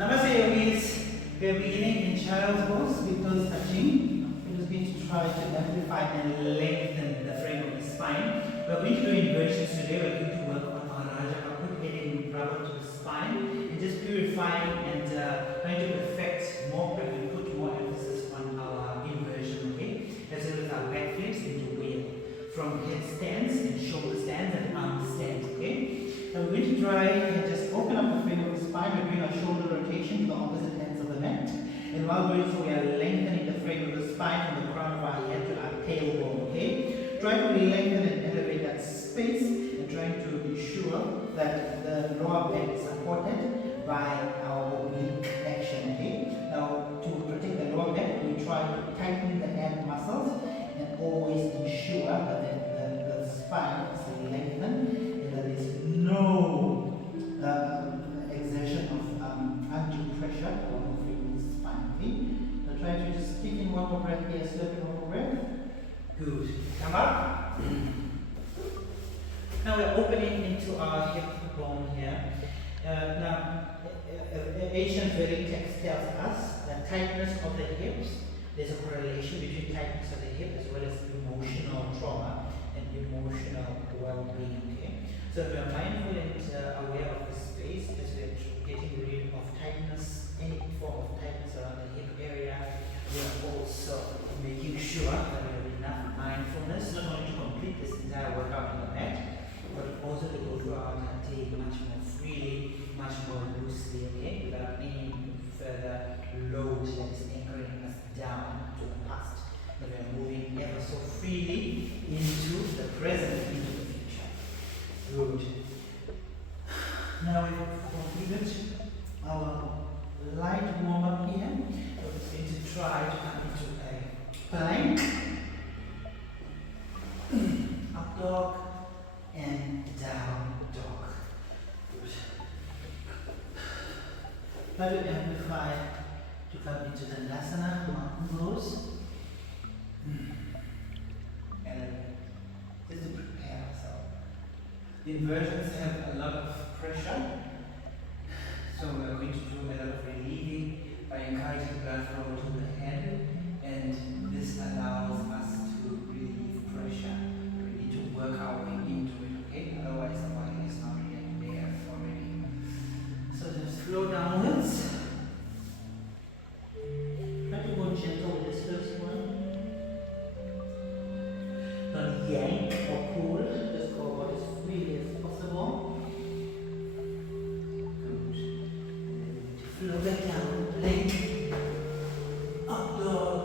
Namaste yogis. We are beginning in child's pose with toes touching. We're just going to try to amplify and lengthen the frame of the spine. We're going to do inversions today. We're going to work on our Raja Kaput, getting rubber to the spine and just purifying and trying to perfect more, and put more emphasis on our inversion, okay? As well as our back flips into wheel from headstands and shoulder stands and arm stands, okay? Now we're going to try and just open up the frame of the spine. We're doing our shoulder rotation to the opposite ends of the mat. And while doing so, we are lengthening the frame of the spine from the crown of our head to our tailbone, okay? Try to lengthen and elevate that space and trying to ensure that the lower back is supported by our oblique action, okay? Now, to protect the lower back, we try to tighten the ab muscles and always ensure that the spine is lengthened and that there is no exertion of undue pressure on the frame of the spine, okay? Now try to just kick in one more breath here, slip in one more breath. Good. Come up. Now we're opening into our hip bone here. Now, Asian Vedic text tells us that tightness of the hips, there's a correlation between tightness of the hip as well as emotional trauma and emotional well-being, okay? So we are mindful and aware of the space as we're getting rid of tightness, any form of tightness around the hip area. We are also making sure that we have enough mindfulness, not only to complete this entire workout on the mat, but also to go through our day much more freely, much more loosely, okay, without any further load that is anchoring us down to the past. That we are moving ever so freely into the present, into the future. Good. Now we've completed our light warm up here. We're just going to try to come into a plank, up dog, and down dog. Good. Try to amplify to come into the Dandasana, mountain pose. And just to prepare ourselves. The inversions have a lot of pressure, so we're going to do a lot of relieving by encouraging blood flow to the head, and this allows us to relieve pressure. We need to work our way into it, okay? Otherwise the body is not yet there already. So just flow downwards. Try to go gentle with this first one. Don't yank or pull, just go about as freely as possible. Good. Flow back down, plank, up dog,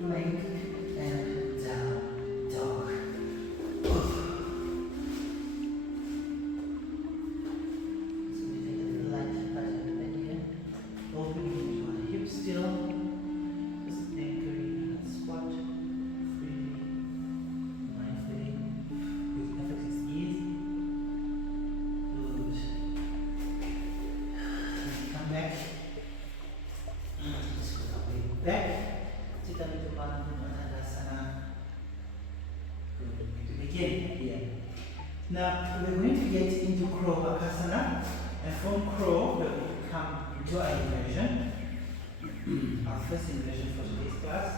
plank, and down dog. So we take a light touch at the back here. Opening into our hips still. Just anchoring in that spot. Freely, mindfully, with effortless ease. Good. And come back. Just go our way back. Sit up into Dandasana. Good. We begin here. Now we're going to get into Crow Bakasana, and from Crow we're going to come into our inversion. Our first inversion for today's class.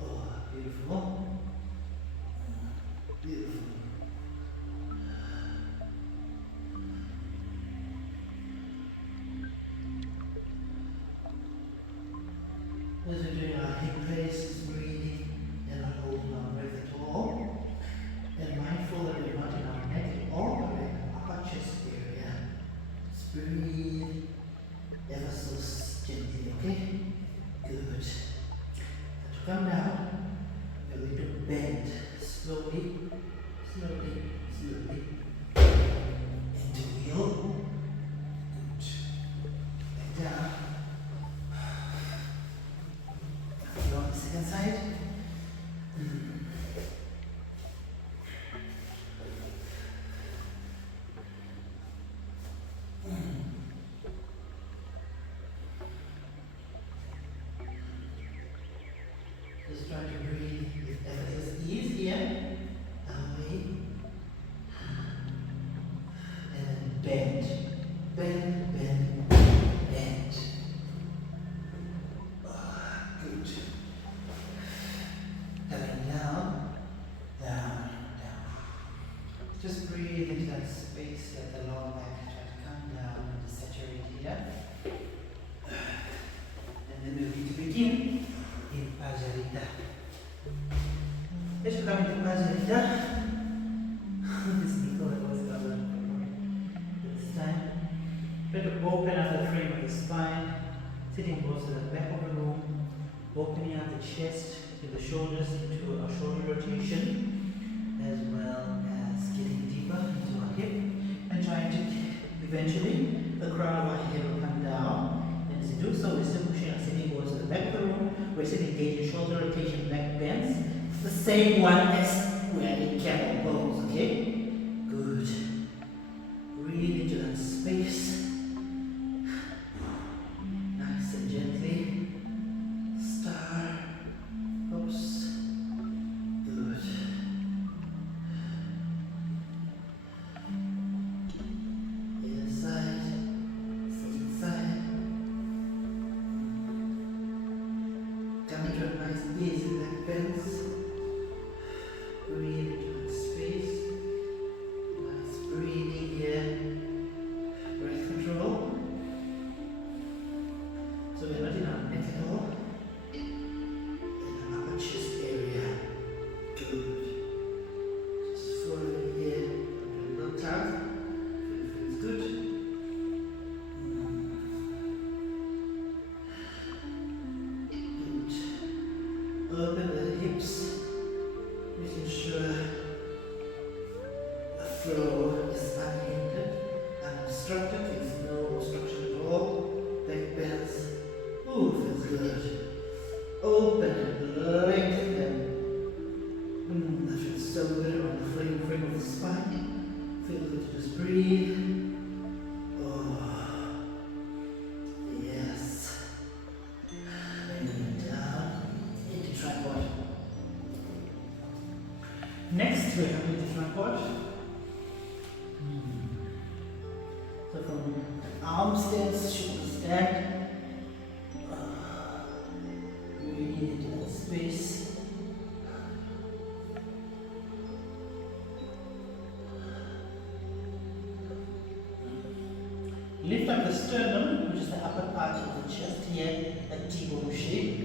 Oh, beautiful. Beautiful. As we're doing our hip raises, breathing and not holding our breath at all. And mindful that we're not in our neck or the upper chest area. Just breathe ever so gently, okay? Good. And to come down, we're going to bend slowly, slowly, slowly. Into wheel. Good. Back down. Go on the second side. Just try to breathe with effortless ease here. Away. Just breathe into that space, let the lower back try to come down and saturate here. And then we're going to begin in Prasarita. Let's come into Prasarita. This nickel that was covered this time. Try to open up the frame of the spine, sitting both to the back of the room, opening up the chest to the shoulders into a shoulder rotation, as well as getting deeper into our hip, and trying to eventually the crown of our head will come down. And as we do so, we're still pushing our sitting bones to the back of the room. We're still engaging shoulder rotation, back bends. It's the same one as we're in camel pose, okay? Good. Breathe into that space. Nice and gently. Star. Oops. Good. Other side. Second side. Coming to a nice easy back bends. Breathe into that space. Nice breathing here. Breath control. So we're not in our neck at all. In the upper chest area. Good. Just follow here. A little tight. Feels good. Good. Open the hips. Making sure the flow is unhindered, unobstructed. There's no obstruction at all. Back bends. Ooh, feels good. Open, lengthen. That feels so good on the frame of the spine. Feels good to just breathe. Oh, yes. Laying down into tripod. Next, we're coming to tripod. So from arm stance, shoulder stand. Breathe into that space. Lift up the sternum, which is the upper part of the chest here, a T-bone shape.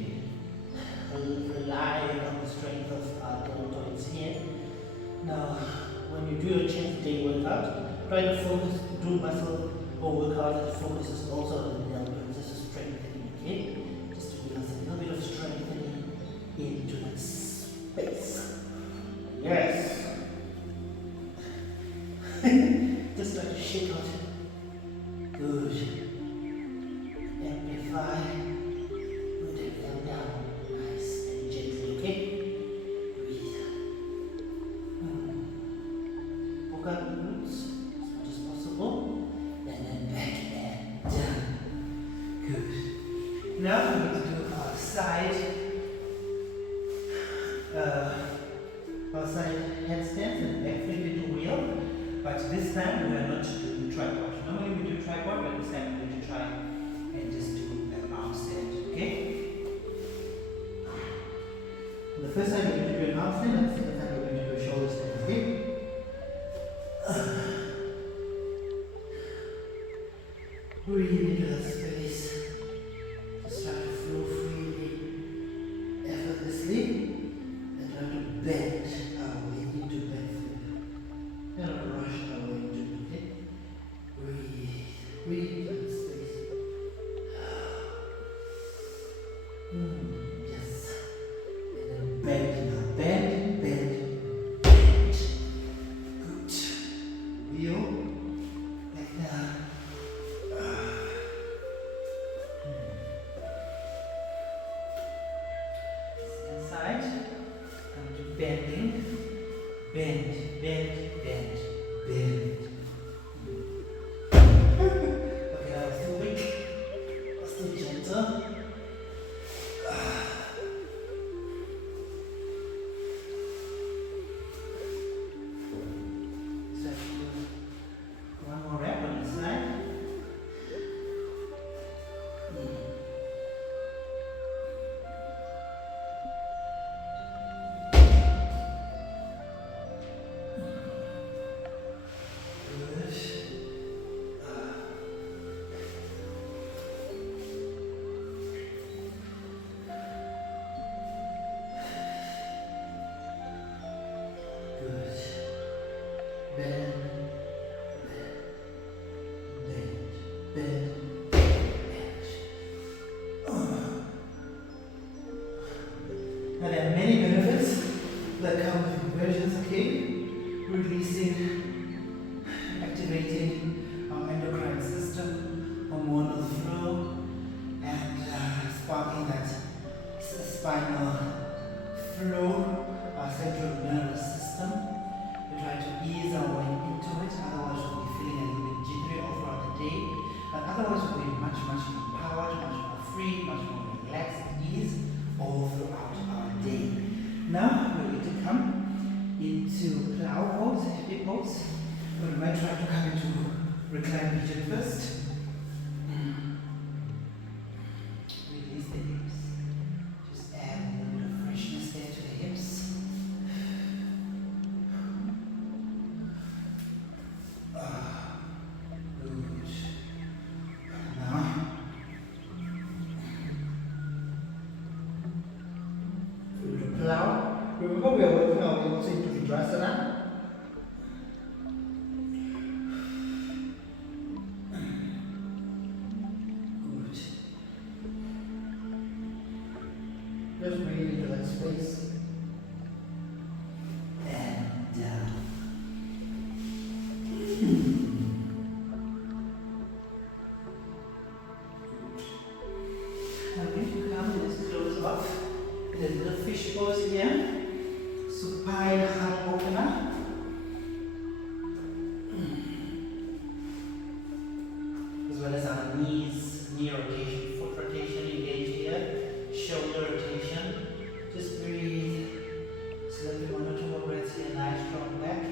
Relying on the strength of our deltoids here. Now, when you do your chest day workout, try to focus, do muscle or workout that focuses also on the deltoids, just to strengthening, okay? Just to give us a little bit of strengthening into that space. Yes! Just try to shake out. Good. Amplify. Put it down. Nice and gently, okay? Breathe. Poke out the glutes as much as possible. And then back and down. Good. Now we're going to do our side headstands and back flip into wheel. But this time we are not doing tripod. Normally we do tripod, but this time we're going to try and just do an arm stand, okay? The first time we're going to do an arm stand, and the second time we're going to do a shoulder stand, okay? Breathe into that space. Just try to flow freely, effortlessly, and try to bend our way into back flip. Don't rush our way into it. Breathe. Breathe into that space. Yes. And then bend now. Bend, bend, bend. Good. Wheel. Back down. Second side. Come to bending. Bend, bend, bend, bend. Okay, now still weak. Still gentle. So one more rep on each side. Now there are many benefits that come with inversions, okay? Releasing, activating our endocrine system, hormonal flow, and sparking that spinal flow, our central nervous system. We try to ease our way into it, otherwise we'll be feeling a little bit jittery all throughout the day. But otherwise we'll be much more empowered, much more free, much more relaxed at ease all throughout our day. Now we're going to come into plow pose, happy pose. We might try to come into recline pigeon first. Release the hips. Just add a little bit of freshness there to the hips. Good. Now, through the plow. Remember, we are working our way also into Vidrasana. Good. Just breathe into that space. And down. Now if you come and just close off in a little fish pose here. Supine heart opener. As well as our knees, knee rotation, foot rotation engage here, shoulder rotation. Just breathe. Slowly 1 or 2 more breaths here. Nice strong back.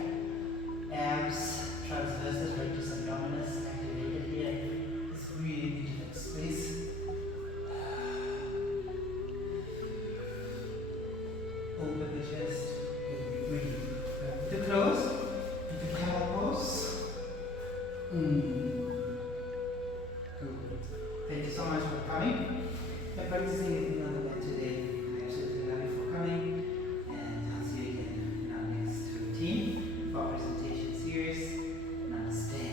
Abs, transversus, rectus abdominis activated here. Just breathe into that space. Open the chest. Breathe. To close, into camel pose. Good. Thank you so much for coming. We're practicing it another way today. I absolutely love you for coming. And I'll see you again in our next routine for our presentation series. Namaste.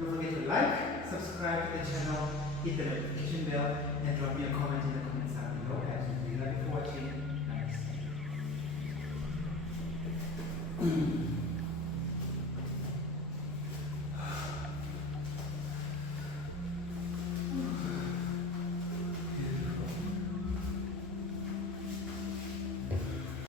Don't forget to like, subscribe to the channel, hit the notification bell, and drop me a comment in the comments down below. I absolutely love you for watching. Namaste.